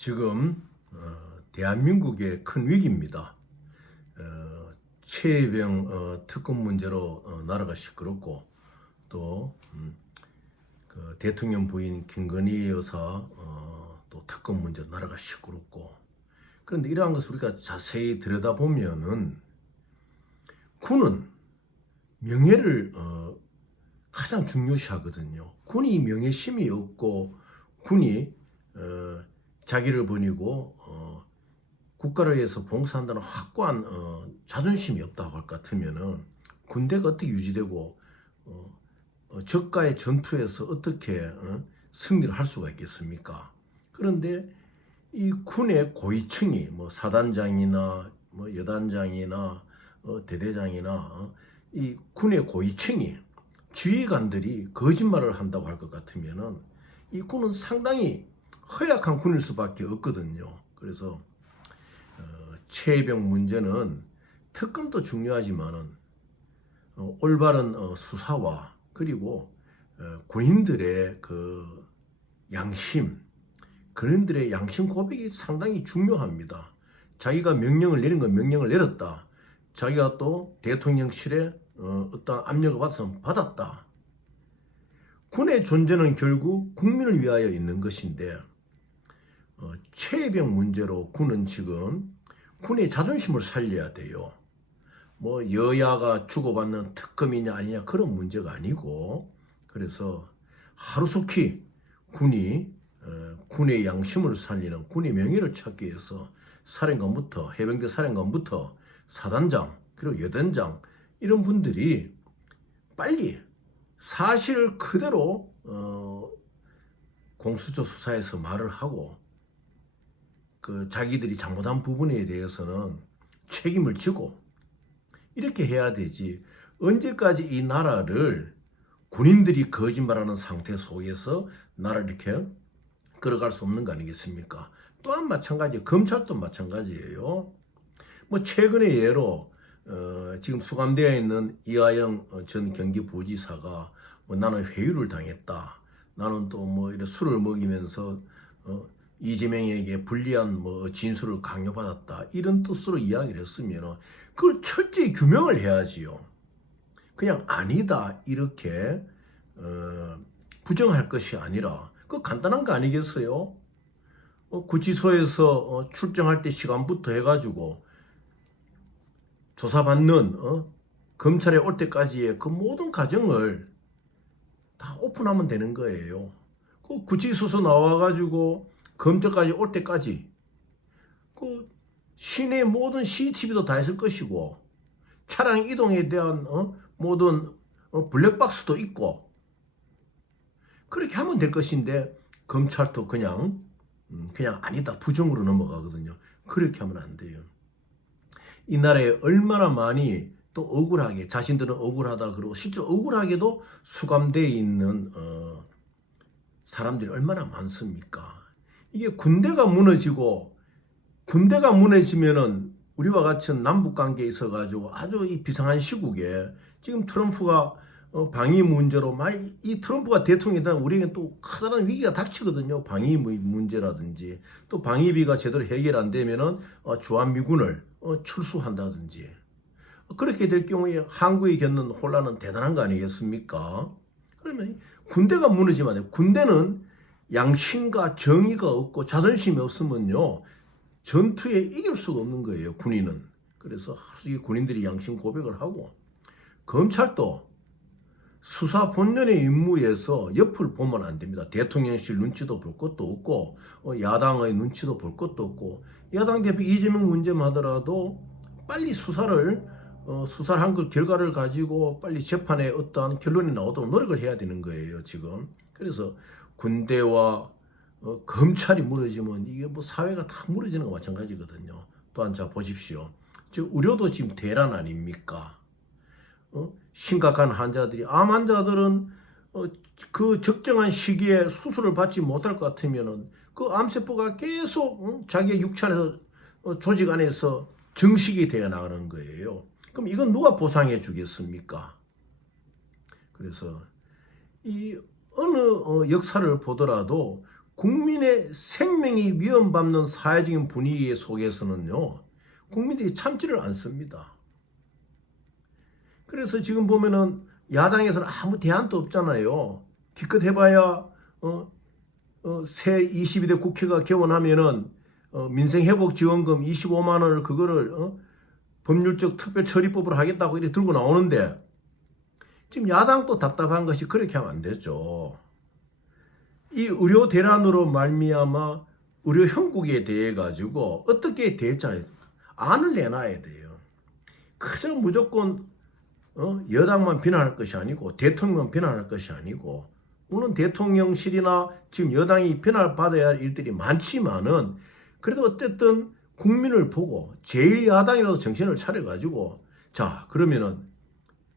지금 대한민국의 큰 위기입니다. 최혜병 특검 문제로 나라가 시끄럽고 또 그 대통령 부인 김건희 여사 또 특검 문제로 나라가 시끄럽고, 그런데 이러한 것을 우리가 자세히 들여다보면은 군은 명예를 가장 중요시하거든요. 군이 명예심이 없고 군이 자기를 버리고 국가를 위해서 봉사한다는 확고한 자존심이 없다고 할 것 같으면은 군대가 어떻게 유지되고 적과의 전투에서 어떻게 승리를 할 수가 있겠습니까? 그런데 이 군의 고위층이 뭐 사단장이나 뭐 여단장이나 대대장이나 이 군의 고위층이 지휘관들이 거짓말을 한다고 할 것 같으면은 이 군은 상당히 허약한 군일 수밖에 없거든요. 그래서 최혜병 문제는 특검도 중요하지만은 올바른 수사와 그리고 군인들의 그 양심, 그런들의 양심 고백이 상당히 중요합니다. 자기가 명령을 내린 건 명령을 내렸다. 자기가 또 대통령실에 어떤 압력을 받았다. 군의 존재는 결국 국민을 위하여 있는 것인데 최혜병 문제로 군은 지금 군의 자존심을 살려야 돼요. 뭐 여야가 주고받는 특검이냐 아니냐 그런 문제가 아니고, 그래서 하루속히 군이 군의 양심을 살리는 군의 명예를 찾기 위해서 사령관부터 해병대 사령관부터 사단장 그리고 여단장 이런 분들이 빨리 사실을 그대로 공수처 수사에서 말을 하고 그 자기들이 잘못한 부분에 대해서는 책임을 지고 이렇게 해야 되지, 언제까지 이 나라를 군인들이 거짓말하는 상태 속에서 나라를 이렇게 걸어갈 수 없는 거 아니겠습니까? 또한 마찬가지, 검찰도 마찬가지예요. 뭐 최근의 예로 지금 수감되어 있는 이화영 전 경기부지사가 뭐 나는 회유를 당했다, 나는 또 뭐 이렇게 술을 먹이면서 이재명에게 불리한 뭐 진술을 강요받았다, 이런 뜻으로 이야기를 했으면 그걸 철저히 규명을 해야지요. 그냥 아니다 이렇게 부정할 것이 아니라 그 간단한 거 아니겠어요? 구치소에서 출정할 때 시간부터 해가지고 조사받는 검찰에 올 때까지의 그 모든 과정을 다 오픈하면 되는 거예요. 그 구치소에서 나와가지고 검찰까지 올 때까지 그 시내 모든 CCTV도 다 있을 것이고 차량 이동에 대한 모든 블랙박스도 있고 그렇게 하면 될 것인데 검찰도 그냥 아니다 부정으로 넘어가거든요. 그렇게 하면 안 돼요. 이 나라에 얼마나 많이 또 억울하게, 자신들은 억울하다 그러고 실제로 억울하게도 수감되어 있는 사람들이 얼마나 많습니까? 이게 군대가 무너지면은 우리와 같은 남북 관계에 있어 가지고 아주 이 비상한 시국에 지금 트럼프가 방위 문제로 이 트럼프가 대통령이 되면 우리에게 또 커다란 위기가 닥치거든요. 방위 문제라든지 또 방위비가 제대로 해결 안 되면은 주한미군을 철수한다든지 그렇게 될 경우에 한국이 겪는 혼란은 대단한 거 아니겠습니까? 그러면 군대가 무너지면 안 돼요. 군대는 양심과 정의가 없고 자존심이 없으면요 전투에 이길 수가 없는 거예요, 군인은. 그래서 이 군인들이 양심 고백을 하고, 검찰도 수사 본연의 임무에서 옆을 보면 안 됩니다. 대통령실 눈치도 볼 것도 없고 야당의 눈치도 볼 것도 없고, 야당 대표 이재명 문제만 하더라도 빨리 수사를 한 그 결과를 가지고 빨리 재판에 어떠한 결론이 나오도록 노력을 해야 되는 거예요, 지금. 그래서 군대와 검찰이 무너지면 이게 뭐 사회가 다 무너지는 거 마찬가지거든요. 또한 자 보십시오. 즉 의료도 지금 대란 아닙니까? 심각한 환자들이, 암 환자들은 그 적정한 시기에 수술을 받지 못할 것 같으면은 그 암세포가 계속 자기의 육체에서 조직 안에서 증식이 되어 나가는 거예요. 그럼 이건 누가 보상해 주겠습니까? 그래서 이 어느 역사를 보더라도 국민의 생명이 위험받는 사회적인 분위기 속에서는요, 국민들이 참지를 않습니다. 그래서 지금 보면은 야당에서는 아무 대안도 없잖아요. 기껏 해봐야 새 22대 국회가 개원하면은 민생회복지원금 25만 원을 그거를 법률적 특별처리법으로 하겠다고 이렇게 들고 나오는데, 지금 야당도 답답한 것이 그렇게 하면 안 되죠. 이 의료 대란으로 말미암아 의료 형국에 대해 가지고 어떻게 대처해야 안을 내놔야 돼요. 그저 무조건 여당만 비난할 것이 아니고 대통령만 비난할 것이 아니고, 물론 대통령실이나 지금 여당이 비난받아야 할 일들이 많지만은 그래도 어쨌든 국민을 보고 제1야당이라도 정신을 차려가지고, 자 그러면은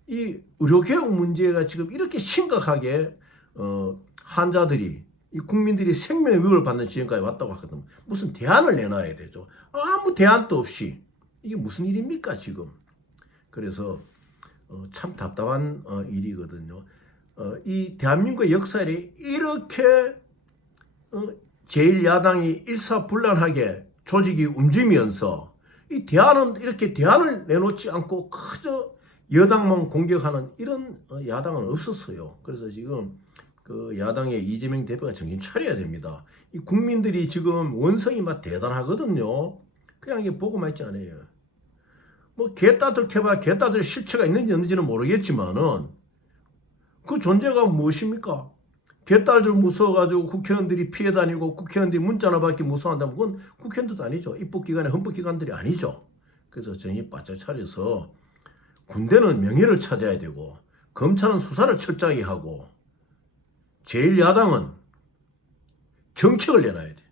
이 의료개혁 문제가 지금 이렇게 심각하게 환자들이, 이 국민들이 생명의 위협을 받는 지경까지 왔다고 하거든. 무슨 대안을 내놔야 되죠. 아무 대안도 없이 이게 무슨 일입니까 지금. 그래서 참 답답한 일이거든요. 이 대한민국의 역사에 이렇게 제1야당이 일사불란하게 조직이 움직이면서 이 대안은 이렇게 대안을 내놓지 않고 그저 여당만 공격하는 이런 야당은 없었어요. 그래서 지금 그 야당의 이재명 대표가 정신 차려야 됩니다. 이 국민들이 지금 원성이 막 대단하거든요. 그냥 이게 보고만 있지 않아요. 뭐 개따들 캐봐 개따들 실체가 있는지 없는지는 모르겠지만은 그 존재가 무엇입니까? 개딸들 무서워가지고 국회의원들이 피해 다니고 국회의원들이 문자나 받기 무서워한다면 그건 국회의원들도 아니죠. 입법기관의 헌법기관들이 아니죠. 그래서 정신 바짝 차려서 군대는 명예를 찾아야 되고 검찰은 수사를 철저하게 하고 제1야당은 정책을 내놔야 돼.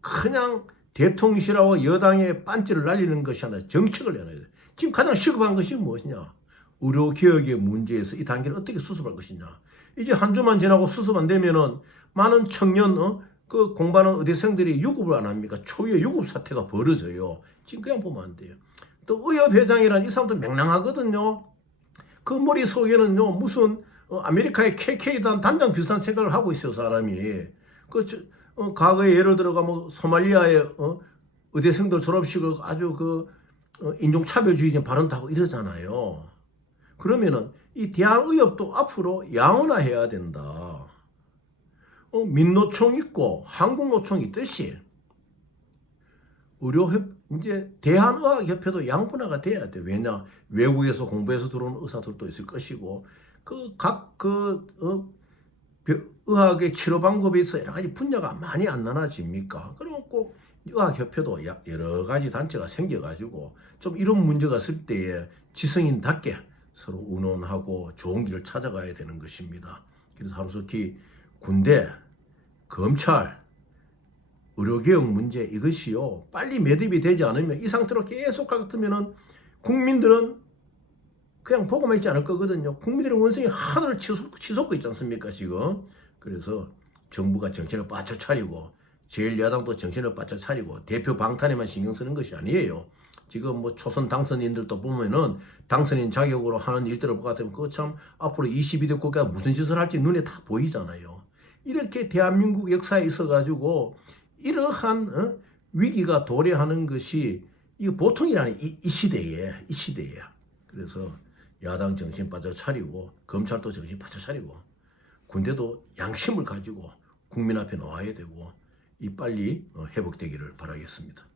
그냥 대통령실하고 여당의 빤지를 날리는 것이 아니라 정책을 내놔야 돼. 지금 가장 시급한 것이 무엇이냐? 의료개혁의 문제에서 이 단계를 어떻게 수습할 것이냐. 이제 한 주만 지나고 수습 안 되면은 많은 청년 그 공부하는 의대생들이 유급을 안 합니까? 초유의 유급 사태가 벌어져요. 지금 그냥 보면 안 돼요. 또 의협회장이란 이 사람도 맹랑하거든요. 그 머리 속에는요 무슨 아메리카의 KK단 단장 비슷한 생각을 하고 있어요 사람이. 그 과거에 예를 들어가 뭐 소말리아의 의대생들 졸업식을 아주 그 인종차별주의적 발언도 하고 이러잖아요. 그러면은 이 대한의협도 앞으로 양원화해야 된다. 민노총 있고 한국노총 있듯이 의료협 이제 대한의학협회도 양분화가 돼야 돼. 왜냐 외국에서 공부해서 들어오는 의사들도 있을 것이고 그 각 의학의 치료 방법에 있어 여러 가지 분야가 많이 안 나눠집니까? 그러면 꼭 의학협회도 여러 가지 단체가 생겨가지고 좀 이런 문제가 있을 때에 지성인답게 서로 의논하고 좋은 길을 찾아가야 되는 것입니다. 그래서 하루속히 군대, 검찰, 의료개혁 문제 이것이요 빨리 매듭이 되지 않으면 이 상태로 계속 갈 것 같으면은 국민들은 그냥 보고만 있지 않을 거거든요. 국민들의 원성이 하늘을 치솟고 있지 않습니까 지금. 그래서 정부가 정신을 바짝 차리고 제1야당도 정신을 바짝 차리고 대표 방탄에만 신경 쓰는 것이 아니에요. 지금 뭐 초선 당선인들도 보면은 당선인 자격으로 하는 일들을 보고 같으면 그거 참 앞으로 22대 국가가 무슨 짓을 할지 눈에 다 보이잖아요. 이렇게 대한민국 역사에 있어가지고 이러한 위기가 도래하는 것이 이거 보통이라는 이 시대에. 그래서 야당 정신 바짝 차리고 검찰도 정신 바짝 차리고 군대도 양심을 가지고 국민 앞에 나와야 되고 이 빨리 회복되기를 바라겠습니다.